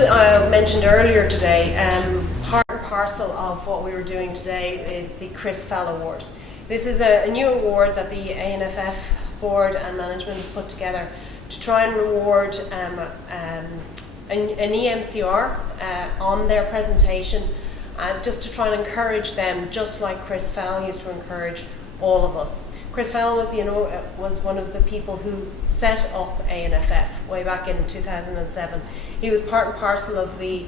as I mentioned earlier today, part and parcel of what we were doing today is the Chris Fell Award. This is a new award that the ANFF Board and management have put together to try and reward an EMCR on their presentation, just to try and encourage them, just like Chris Fell used to encourage all of us. Chris Fell was one of the people who set up ANFF way back in 2007. He was part and parcel of the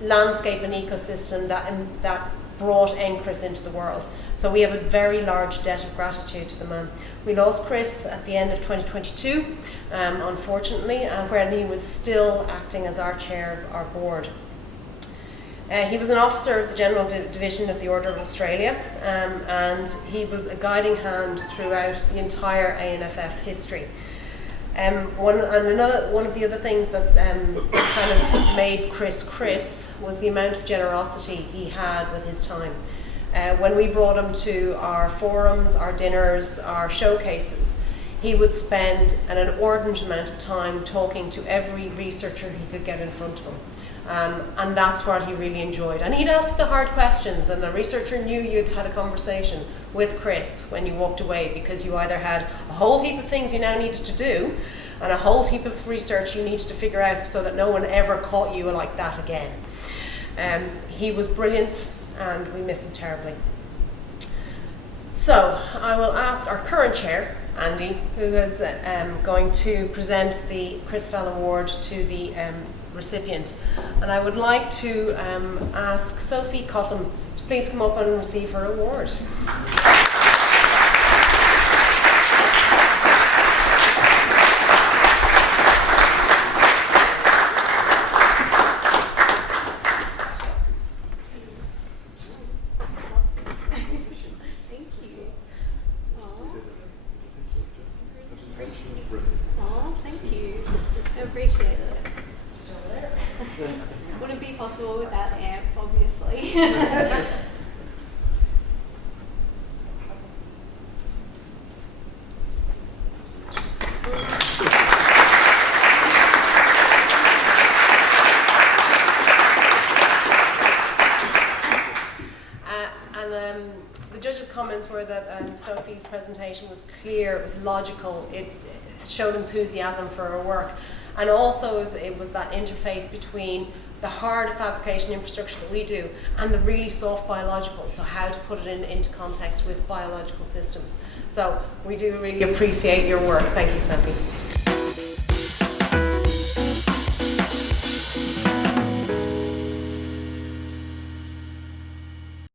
landscape and ecosystem that brought NCRIS into the world. So we have a very large debt of gratitude to the man. We lost Chris at the end of 2022, unfortunately, when he was still acting as our chair of our board. He was an officer of the General Division of the Order of Australia, and he was a guiding hand throughout the entire ANFF history. One of the other things that kind of made Chris was the amount of generosity he had with his time. When we brought him to our forums, our dinners, our showcases, he would spend an inordinate amount of time talking to every researcher he could get in front of him. And that's what he really enjoyed. And he'd ask the hard questions, and the researcher knew you'd had a conversation with Chris when you walked away, because you either had a whole heap of things you now needed to do and a whole heap of research you needed to figure out so that no one ever caught you like that again. He was brilliant, and we miss him terribly. So I will ask our current chair, Andy, who is going to present the Chris Fell Award to the recipient. And I would like to ask Sophie Cottam to please come up and receive her award. Thank you. I appreciate it. Just over there. Wouldn't be possible without AMP, obviously. The judges' comments were that Sophie's presentation was clear, it was logical, it showed enthusiasm for her work, and also it was that interface between the hard fabrication infrastructure that we do and the really soft biological, so how to put it into context with biological systems. So we do really appreciate your work. Thank you, Sophie.